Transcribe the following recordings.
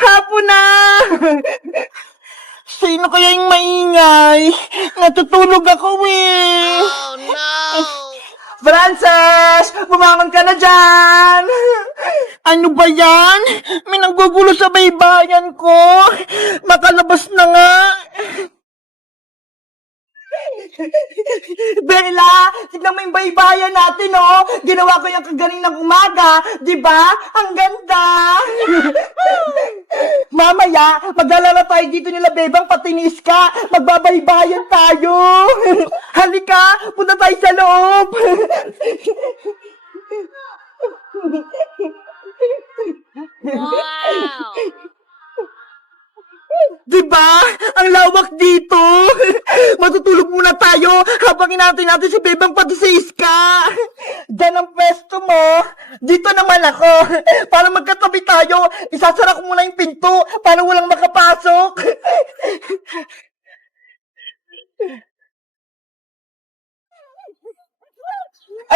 Hapon na! Sino kaya yung maingay? Natutulog ako eh. Oh no! Frances! Bumangon ka na dyan! Ano ba yan? May nanggugulo sa baybayan ko. Makalabas na nga. Bella, tignan mo yung baybayan natin, oh. Ginawa ko yung kaganinang umaga. Diba? Ang ganda. Mamaya, maglalaro tayo dito nila Bebang pati ni Iska. Magbabaybayan tayo. Halika, punta tayo sa loob. Wow! Diba? Ang lawak dito. Matutulog muna tayo habang inantay natin si Bebang pati si Iska. Diyan ang pwesto mo. Dito naman ako. Para magkatabi tayo, isasara ko muna yung pinto para walang makapasok.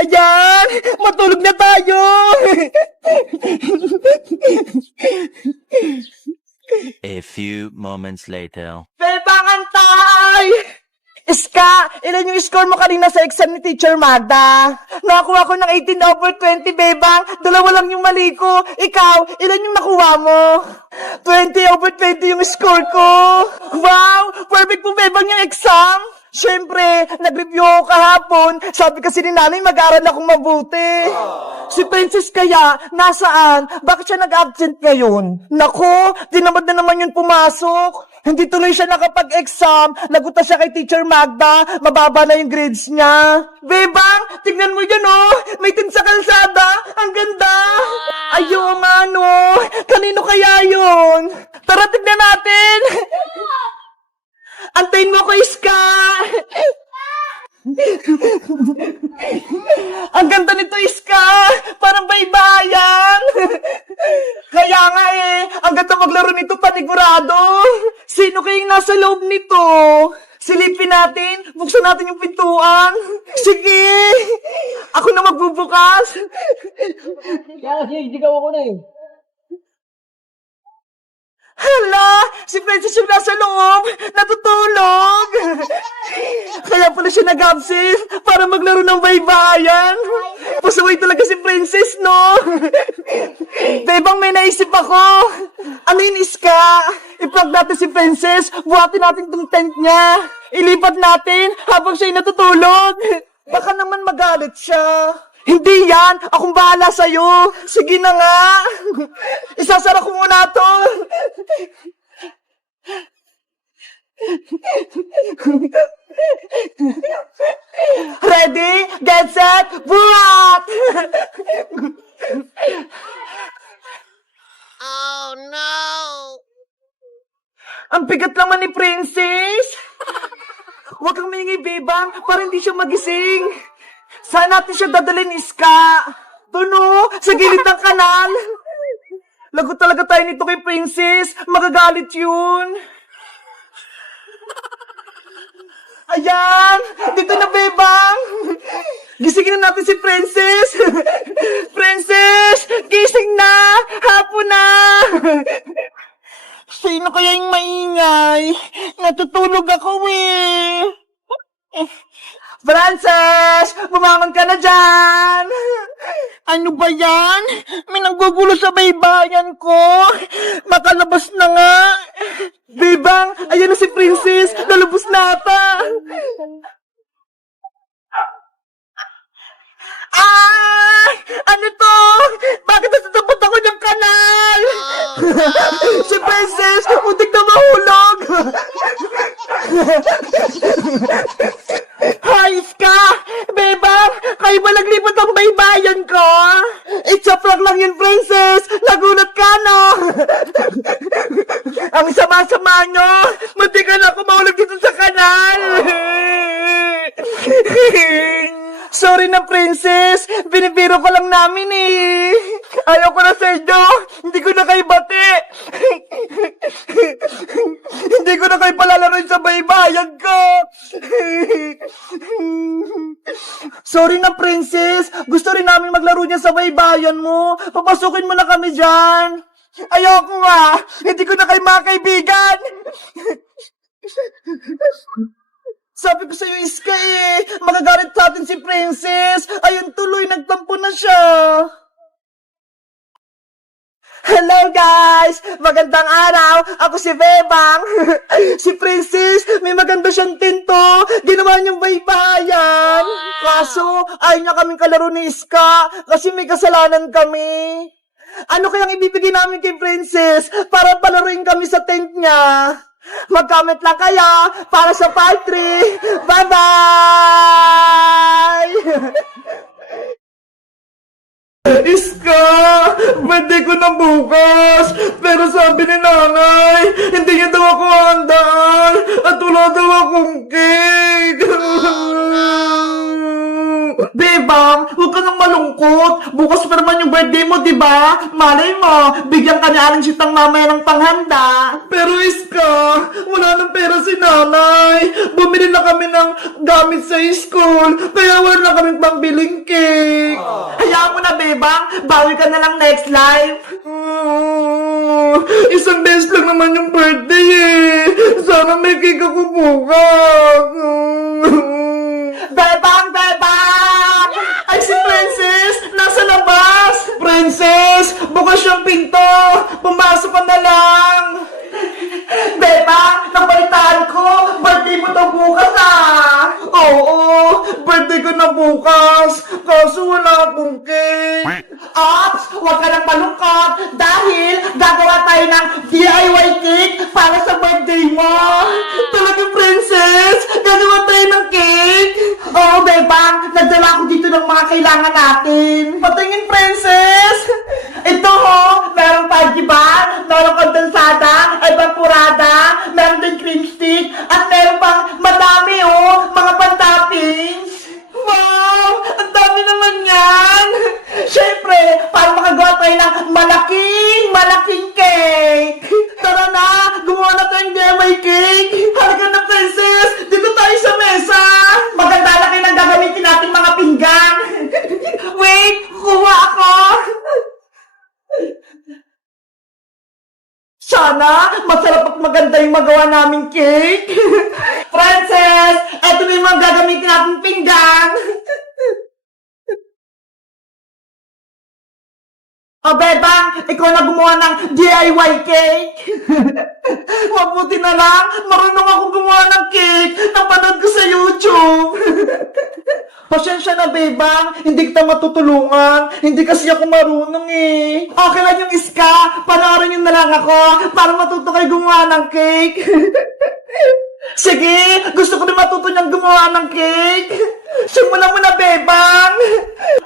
Ayan! Matulog na tayo! A few moments later. Bebang, antay! Iska, ilan yung score mo kanina sa exam ni Teacher Magda? Nakakuha ko ng 18/20, Bebang. Dalawa lang yung mali ko. Ikaw, ilan yung nakuha mo? 20/20 yung score ko. Wow! Perfect po, Bebang, yung exam. Siyempre, nag-review ako kahapon. Sabi kasi ni nanay, mag-aaral akong mabuti. Si Princess kaya, nasaan? Bakit siya nag-absent ngayon? Nako, tinamad na naman yun pumasok. Hindi tuloy siya nakapag-exam. Naguta siya kay Teacher Magda. Mababa na yung grades niya. Bebang, tignan mo yan oh. May tin sa kalsada. Ang ganda. Ayaw nga no. Kanino kaya yun? Tara, tignan natin. Antayin mo ko, Iska! Ang ganda nito, Iska! Parang baybayan! Kaya nga eh, ang ganda maglaro nito panigurado! Sino kayong nasa loob nito? Silipin natin, buksan natin yung pintuan. Sige! Ako na magbubukas! Kaya kasi sigaw ako na eh. Hala! Si Princess yung nasa loob! Natutulog! Kaya pala siya nag-absent para maglaro ng baybayan. Pasaway talaga si Princess, no? Bebang, may naisip ako. Ano yun, Iska? I-plug natin si Princess. Buhatin natin tong tent niya. Ilipat natin habang siya'y natutulog. Baka naman magalit siya. Hindi yan! Akong bahala sa'yo! Sige na nga! Isasara ko muna to! Ready? Get set! Buhat! Oh no! Ang bigat naman ni Princess! Huwag kang maingay, Bebang, para hindi siya magising. Saan natin siya dadalhin, Iska? Doon, sa gilid ng kanal. Lagot talaga tayo nito kay Princess. Magagalit yun. Ayan! Dito na, Bebang! Gisingin na natin si Princess! Princess! Gising na! Hapon na! Sino kaya yung maingay? Natutulog ako eh. Frances! Bumangon ka na dyan! Ano ba yan? May nanggugulo sa baybayan ko. Makalabas na nga. Bebang, ayan na si Princess. Nalubos na ata. Ah! Ano to? Bakit nasasabot ako ng kanal? Si Princess, muntik na mahulog. Hayes ka! Bebang, kayo ba naglipat ang baybayan ko? It's a prank lang yun, Princess. Nagulat ka, no? Ang sama-sama nyo. Muntik ka na ako mahulog dito sa kanal. Sorry na, Princess. Binibiro ko lang namin eh. Ayaw ko na sa inyo. Hindi ko na kayo bati. Hindi ko na kayo palalaroin sa baybayan ko. Sorry na, Princess. Gusto rin namin maglaro niya sa baybayan mo. Papasukin mo na kami dyan. Ayoko nga. Hindi ko na kayo mga kaibigan. Sabi ko sa'yo, Iska magagalit sa atin si Princess. Ayun tuloy, nagtampo na siya. Hello guys! Magandang araw! Ako si Bebang! Si Princess, may maganda siyang tinto! Ginawa niyang baybayan! Kaso, ayaw niya kaming kalaro ni Iska kasi may kasalanan kami. Ano kayang ibibigay namin kay Princess para palaruin kami sa tent niya? Mag-comment lang kayo para sa part 3! Bye-bye! Iska! Birthday ko na bukas! Pero sabi ni nanay, hindi niya daw ako handaan at wala daw akong cake! Bebang, huwag ka nang malungkot. Bukas pa naman yung birthday mo, di ba? Malay mo, bigyan ka ni Aling Sitang mamaya ng panghanda. Pero Iska, wala nang pera si nanay. Bumili na kami ng gamit sa school, kaya wala na kaming pangbiling cake. Hayaan mo na, Bebang. Bawi ka na lang next life. Isang beses lang naman yung birthday Sana may cake ako bukas. Bebang! Bebang! Ay, si Princess! Nasa labas! Princess! Bukas yung pinto! Pumasok ka na lang! Bebang! Nabalitaan ko! Birthday mo daw bukas Oo! Birthday ko na bukas! Kaso wala akong cake! Ops! Huwag ka nang malungkot! Dahil gagawa tayo ng DIY cake para sa birthday mo! Talaga, Princess! Gagawa tayo ng cake! Oo, Bebang! Nagdala ko dito ng mga kailangan natin! Patingin, Princess! Ito merong pajiban, merong kondensada, ay vaporada, meron din cream stick, at meron pang madami mga pan-toppings! Wow! Ang dami naman yan! Siyempre, para makagawa tayo ng malaking cake! Tara na! Gumawa na tayong DIY cake! Halika na, Princess! Dito tayo sa mesa! Maganda na kayo ng gagamitin natin mga pinggan! Wait! Kuha ako! Sana, masarap at maganda yung magawa naming cake! Princess! Eto na yung mga gagamitin natin pinggan! O, Bebang, ikaw na gumawa ng DIY cake. Mabuti na lang, marunong ako gumawa ng cake. Napanood ko sa YouTube. Pasensya na, Bebang, hindi kita matutulungan. Hindi kasi ako marunong Okay lang yung Iska, panoorin niyo na lang ako para matuto kayo gumawa ng cake. Sige, gusto ko na matuto niyang gumawa ng cake. Simulan mo na, Bebang.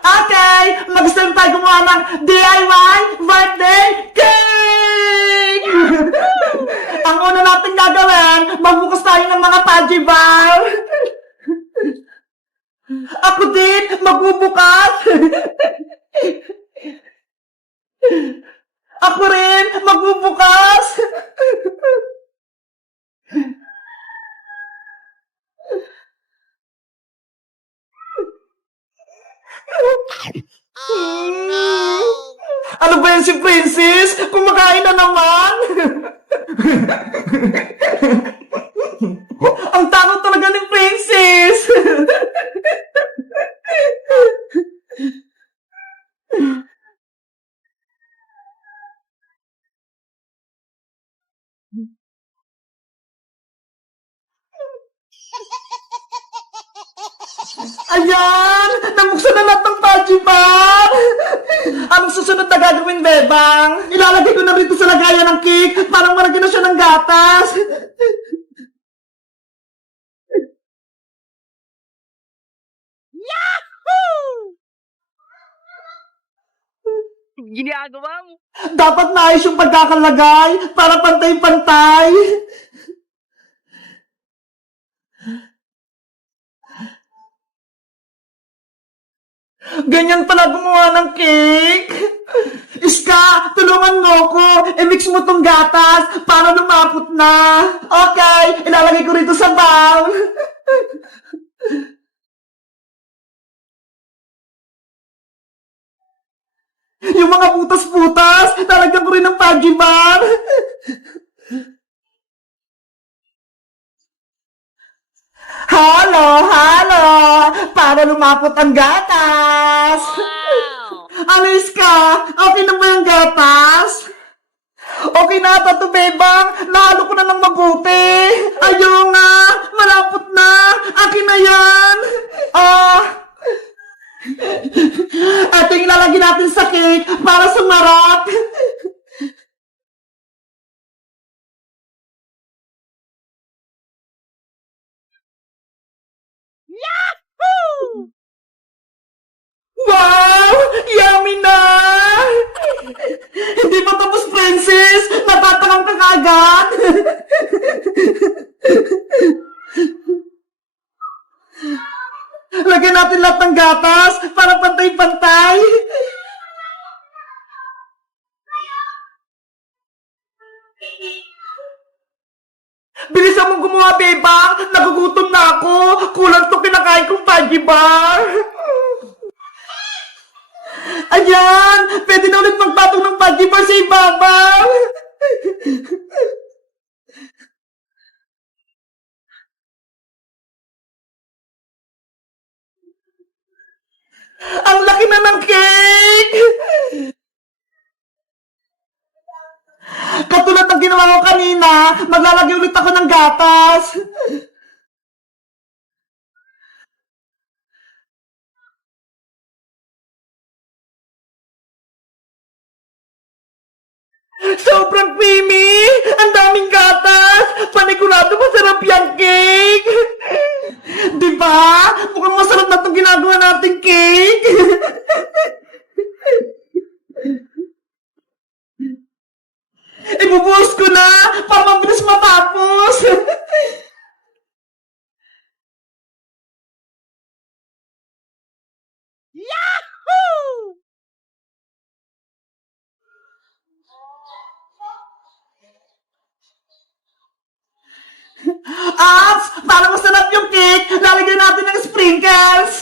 Okay, mag-start tayo gumawa ng DIY birthday cake! Ang una natin gagawin, magbukas tayo ng mga Paji bar. Ako din, magbubukas. Ako rin, magbubukas. Ano ba yan si Princess? Kumakain na naman! Ang takot talaga ni Princess! Ayan! Nabuksan na lahat ng Paji bar! Anong susunod na gagawin, Bebang? Ilalagay ko na rito sa lagayan ng cake. Parang maragyan na siya ng gatas. Ginagawa mo. Dapat maayos yung pagkakalagay para pantay-pantay. Ganyan pala gumawa ng cake. Iska, tulungan mo ko. I-mix mo tong gatas para lumapot na. Okay, ilalagay ko rito sa bowl. Yung mga butas-butas, talagyan ko rin ng Paji Bar. Halo, para lumapot ang gatas. Wow! Ano, Iska? Okay na ba yung gatas? Okay na ata to, Bebang. Nahalo ko na ng mabuti. Ayaw nga. Malapot na. Akin na yan. Ito yung ilalagay natin sa cake para sumarap. Wow! Yummy na! Hindi pa tapos, Princess! Natatakam ka kagad! Lagyan natin lahat ng gatas para pantay-pantay! Bilisan mong gumawa, Bebang! Nagugutom na ako! Kulang to kinakain kong Paji Bar! Ayan! Pwede na ulit magpatong ng Paji Bar sa ibabaw! Ang laki na ng cake! Katulad ng ginawa ko kanina, maglalagay ulit ako ng gatas. Sobrang creamy! Ang daming gatas! Panigurado masarap yung cake! Diba? Mukhang masarap na itong ginagawa nating cake! Ibubuhos ko na para mabilis matapos! Apps! Para masarap yung cake, lalagyan natin ng sprinkles!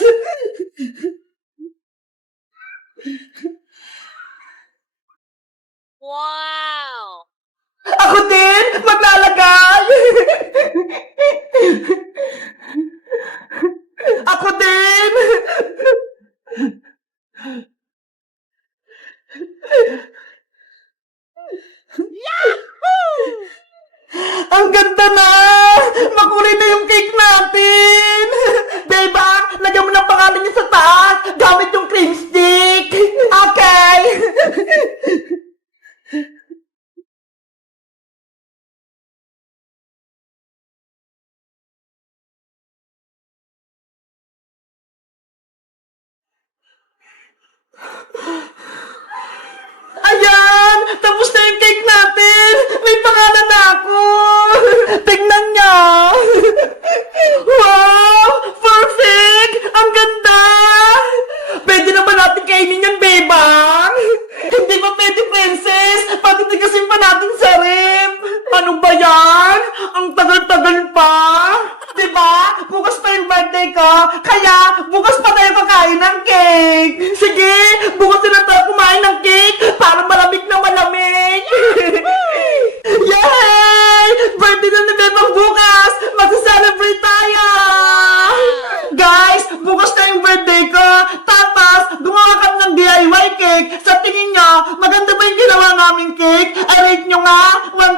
Wow! Ako din! Maglalagay! Ako din! Ang ganda na! Makulay na yung cake natin! Bebang, lagyan mo ng pangalan niya sa taas gamit yung cream stick! Okay! Ayan! Tapos na yung cake natin! May pangalan na ako! Tingnan niyo! Wow! Perfect! Ang ganda! Pwede naman natin kainin yan, Bebang! Hindi pa pwede, Princess! Patitigasin pa natin sa rib! Ano ba yan? Ang tagal-tagal pa! Diba? Bukas pa yung birthday ko, kaya bukas pa tayo kakain ng cake! Sige! Bukas na tayo kumain ng cake para malamig na malamig! Yay! Birthday na ni Bebang bukas! Mag-celebrate tayo! Guys, bukas na yung birthday ko! Tapos, gumawa kami ng DIY cake! Sa tingin nyo, maganda ba yung ginawa naming cake? I rate nyo nga! 1